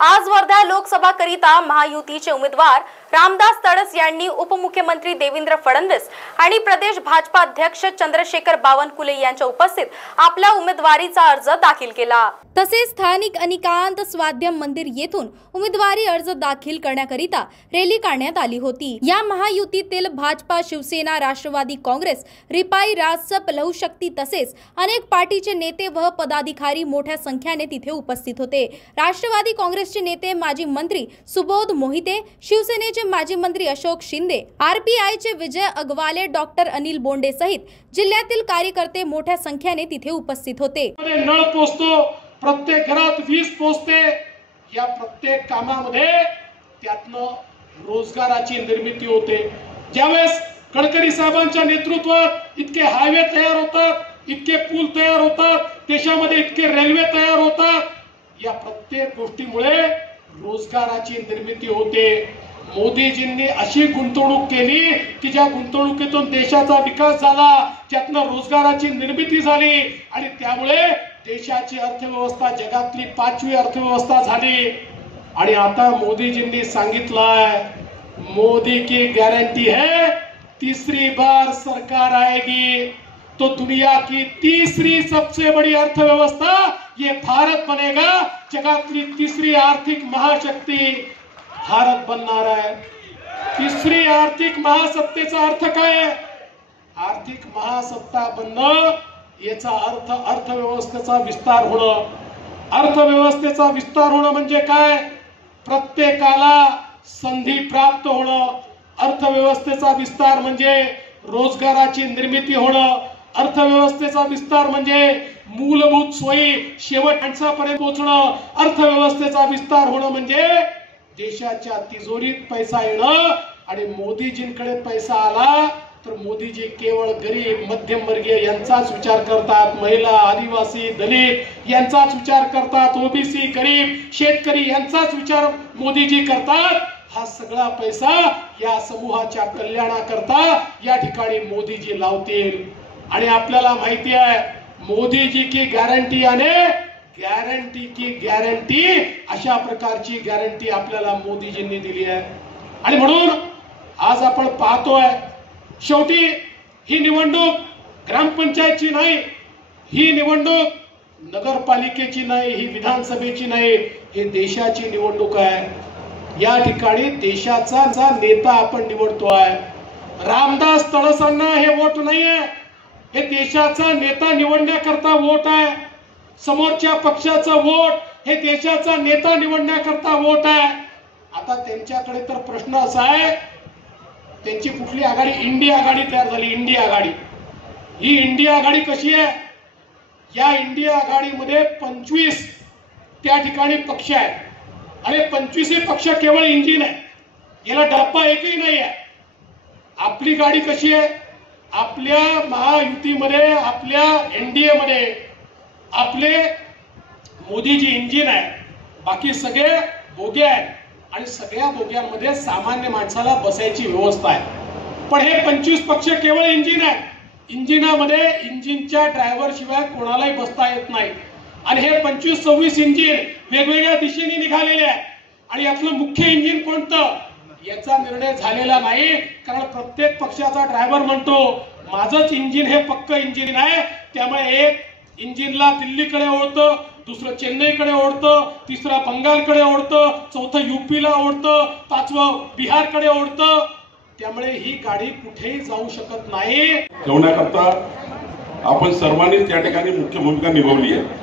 आज वर्धा लोकसभा करिता महायुतीचे उमेदवार रामदास तडस यांनी उपमुख्यमंत्री देवेंद्र फडणवीस आणि प्रदेश भाजपा अध्यक्ष चंद्रशेखर बावनकुळे यांच्या उपस्थित आपला उमेदवारीचा अर्ज दाखल केला। तसेच स्थानिक अनिकांत स्वाध्याय मंदिर येथून उमेदवारी अर्ज दाखल करण्याकरिता रॅली काढण्यात आली होती। या महायुतीतील भाजपा, शिवसेना, राष्ट्रवादी काँग्रेस, रिपाई, राजसप, लहुशक्ती तसेच अनेक पार्टीचे नेते व पदाधिकारी मोठ्या संख्येने तिथे उपस्थित होते। राष्ट्रवादी काँग्रेसचे नेते माजी मंत्री सुबोध मोहिते, शिवसेनेचे माजी मंत्री अशोक शिंदे, आरपीआयचे विजय अगवाले, डॉक्टर अनिल बोंडे सहित जिल्ह्यातील कार्यकर्ते मोठ्या संख्येने तिथे उपस्थित होते। नळ पोचतो, प्रत्येक घरात वीज पोचते, या प्रत्येक कामामध्ये त्यातनं रोजगाराची निर्मिती होते। ज्यावेळेस गडकरी साहेबांच्या नेतृत्वात इतके हायवे तयार होतात, इतके पूल तयार होतात, देशामध्ये इतके रेल्वे तयार होतात, या प्रत्येक गोष्टीमुळे रोजगाराची निर्मिती होते। मोदीजींनी अशी गुंतवणूक केली की ज्या गुंतवणुकीतून देशाचा विकास झाला, ज्यातनं रोजगाराची निर्मिती झाली आणि त्यामुळे देशाची अर्थव्यवस्था जगातली 5वी अर्थव्यवस्था झाली। आणि आता मोदीजींनी सांगितलंय, मोदी की गारंटी है तीसरी बार सरकार आएगी तो दुनिया की तीसरी सबसे बड़ी अर्थव्यवस्था ये भारत बनेगा। जगातली तीसरी आर्थिक महाशक्ती भारत बनणार आहे। तिसरी आर्थिक महासत्तेचा अर्थ काय? आर्थिक महासत्ता बनणं याचा अर्थ अर्थव्यवस्थेचा विस्तार होणं। अर्थव्यवस्थेचा विस्तार होणं म्हणजे काय? प्रत्येकाला संधी प्राप्त होणं। अर्थव्यवस्थेचा विस्तार म्हणजे रोजगाराची निर्मिती होणं। अर्थव्यवस्थेचा विस्तार म्हणजे मूलभूत सोयी शेवट माणसापर्यंत पोहोचणं। अर्थव्यवस्थेचा विस्तार होणं म्हणजे देशाच्या तिजोरीत पैसा येणं। आणि मोदीजींकडे पैसा आला तर मोदीजी केवळ गरीब, मध्यमवर्गीय यांचाच विचार करतात, महिला, आदिवासी, दलित यांचाच विचार करतात, ओबीसी, गरीब, शेतकरी यांचाच विचार मोदीजी करतात। हा सगळा पैसा या समूहाच्या कल्याणाकरता या ठिकाणी मोदीजी लावतील। आणि आपल्याला माहिती आहे, मोदीजी की गॅरंटी आने गॅरंटी की गॅरंटी, अशा प्रकारची गॅरंटी आपल्याला मोदीजींनी दिली आहे। आणि म्हणून आज आपण पाहतोय, शेवटी ही निवडणूक ग्रामपंचायतची नाही, ही निवडणूक नगरपालिकेची नाही, ही विधानसभेची नाही, ही देशाची निवडणूक आहे। या ठिकाणी देशाचा नेता आपण निवडतोय। रामदास तडसांना हे वोट नाहीये, हे देशाचा नेता निवडण्याकरता वोट आहे। समोरच्या पक्षाचा वोट हे देशाचा नेता निवडण्याकरता वोट आहे। आता त्यांच्याकडे तर प्रश्न असा आहे, त्यांची कुठली आघाडी? इंडिया आघाडी तयार झाली। इंडिया आघाडी, ही इंडिया आघाडी कशी आहे? या इंडिया आघाडीमध्ये 25 त्या ठिकाणी पक्ष आहेत आणि 25 पक्ष केवळ इंजिन आहे, याला डब्बा एकही नाही आहे। आपली गाडी कशी आहे? आपल्या महायुतीमध्ये, आपल्या एनडीए मध्ये आपले मोदीजी इंजिन आहे, बाकी सगळे बोगे आहेत आणि सगळ्या बोग्यांमध्ये सामान्य माणसाला बसायची व्यवस्था आहे। पण हे 25 पक्ष केवळ इंजिन आहे। इंजिनामध्ये इंजिनच्या ड्रायव्हर शिवाय कोणालाही बसता येत नाही। आणि हे 25-26 इंजिन वेगवेगळ्या दिशेने निघालेले आहे आणि यातलं मुख्य इंजिन कोणतं याचा निर्णय झालेला नाही। कारण प्रत्येक पक्षाचा ड्रायव्हर म्हणतो, माझंच इंजिन हे पक्क इंजिन आहे। त्यामुळे एक इंजिनला दिल्लीकडे ओढतं, दुसरं चेन्नईकडे ओढतं, तिसरं बंगालकडे ओढतं, चौथं यूपीला ओढतं, पाचवं बिहारकडे ओढतं। त्यामुळे ही गाडी कुठेही जाऊ शकत नाही। ठेवण्याकरता आपण सर्वांनीच त्या ठिकाणी मुख्य भूमिका निभावली आहे।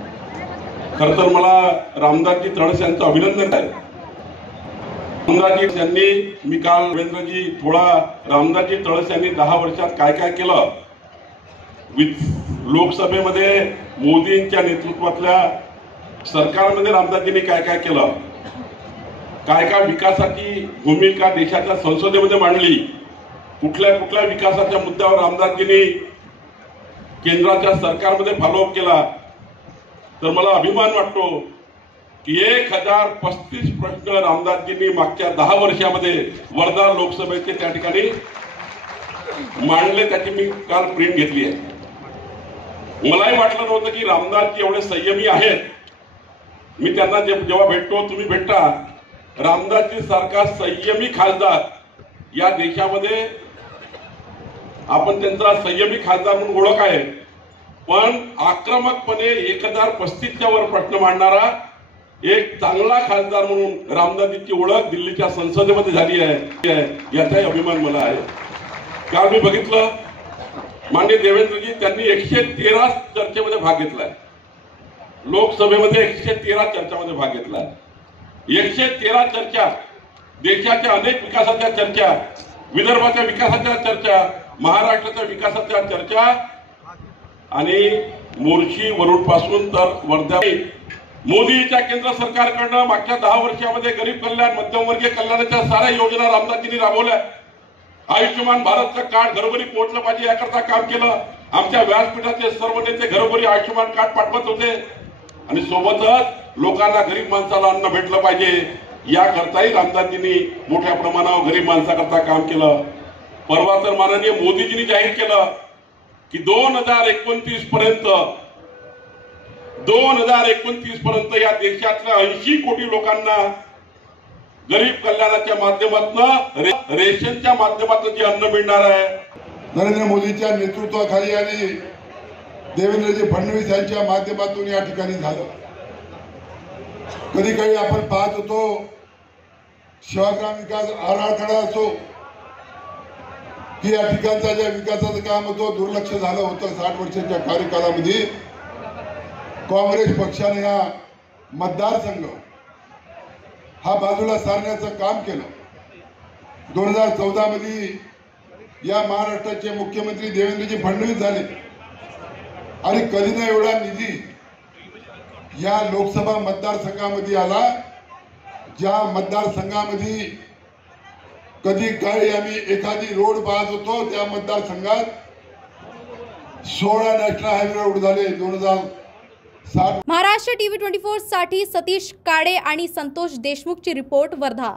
खरं तर मला रामदासजी तडस यांचं अभिनंदन आहे। रामदासजी यांनी, मी काल रवींद्रजी थोडा रामदासजी तडस यांनी 10 वर्षात काय काय केलं, लोकसभेमध्ये मोदींच्या नेतृत्वातल्या सरकारमध्ये रामदासजींनी काय काय केलं, काय काय विकासाची भूमिका देशाच्या संसदेमध्ये मांडली, कुठल्या कुठल्या विकासाच्या मुद्द्यावर रामदासजींनी केंद्राच्या सरकारमध्ये फॉलोअप केला, तर मला अभिमान वाटतो की 1035 प्रश्न रामदासजींनी मागच्या 10 वर्षामध्ये वर्धा लोकसभेचे त्या ठिकाणी मांडले। त्याची मी काल प्रिंट घेतली आहे। मलाही वाटलं नव्हतं की रामदासजी एवढे संयमी आहेत, मी त्यांना जेव्हा भेटतो, तुम्ही भेटता, रामदासजी सारखा संयमी खासदार या देशामध्ये, आपण त्यांचा संयमी खासदार म्हणून ओळख आहे, पण आक्रमकपणे 1035च्या वर प्रश्न मांडणारा एक चांगला खासदार म्हणून रामदासजींची ओळख दिल्लीच्या संसदेमध्ये झाली आहे, याचाही अभिमान मला आहे. काल मी बघितलं, माननीय देवेंद्रजी त्यांनी 113 चर्चेमध्ये भाग घेतलाय, लोकसभेमध्ये 113 चर्चामध्ये भाग घेतलाय. 113 चर्चा, देशाच्या अनेक विकासाच्या चर्चा, विदर्भाच्या विकासाच्या चर्चा, महाराष्ट्राच्या विकासाच्या चर्चा, आणि मोर्शी वरुड पासून तर वर्धा, मोदीच्या केंद्र सरकारकडनं मागच्या 10 वर्षामध्ये गरीब कल्याण, मध्यमवर्गीय कल्याणाच्या साऱ्या योजना रामदासजींनी राबवल्या. आयुष्यमान भारतचं कार्ड घरोघरी पोहोचलं पाहिजे याकरता काम केलं. आमच्या व्यासपीठाचे सर्व नेते घरोघरी आयुष्यमान कार्ड पाठवत होते, आणि सोबतच लोकांना, गरीब माणसाला अन्न भेटलं पाहिजे याकरताही रामदासजींनी मोठ्या प्रमाणावर गरीब माणसाकरता काम केलं. परवा तर माननीय मोदीजींनी जाहीर केलं की 2029 पर्यंत या देशातल्या 80 कोटी लोकांना गरीब कल्याणाच्या माध्यमातून, रेशनच्या माध्यमातून जे अन्न मिळणार आहे. नरेंद्र मोदीच्या नेतृत्वाखाली आणि देवेंद्रजी फडणवीस यांच्या माध्यमातून या ठिकाणी झालं. कधी कधी आपण पाहत होतो, सेवाग्राम विकास आराखडा असो की या ठिकाणचा ज्या विकासाचं काम होतं, दुर्लक्ष झालं होतं. 60 वर्षाच्या कार्यकालामध्ये काँग्रेस पक्षाने हा मतदारसंघ हा बाजूला सारण्याचं काम केलं. 2014 मध्ये या महाराष्ट्राचे मुख्यमंत्री देवेंद्रजी फडणवीस झाले, आणि कधी ना एवढा निधी या लोकसभा मतदारसंघामध्ये आला, ज्या मतदारसंघामध्ये कधी काही आम्ही एखादी रोड पाहत होतो, त्या मतदारसंघात 16 नॅशनल हायवे रोड झाले 2007. महाराष्ट्र टीव्ही 24 साठी सतीश काळे आणि संतोष देशमुखची रिपोर्ट, वर्धा.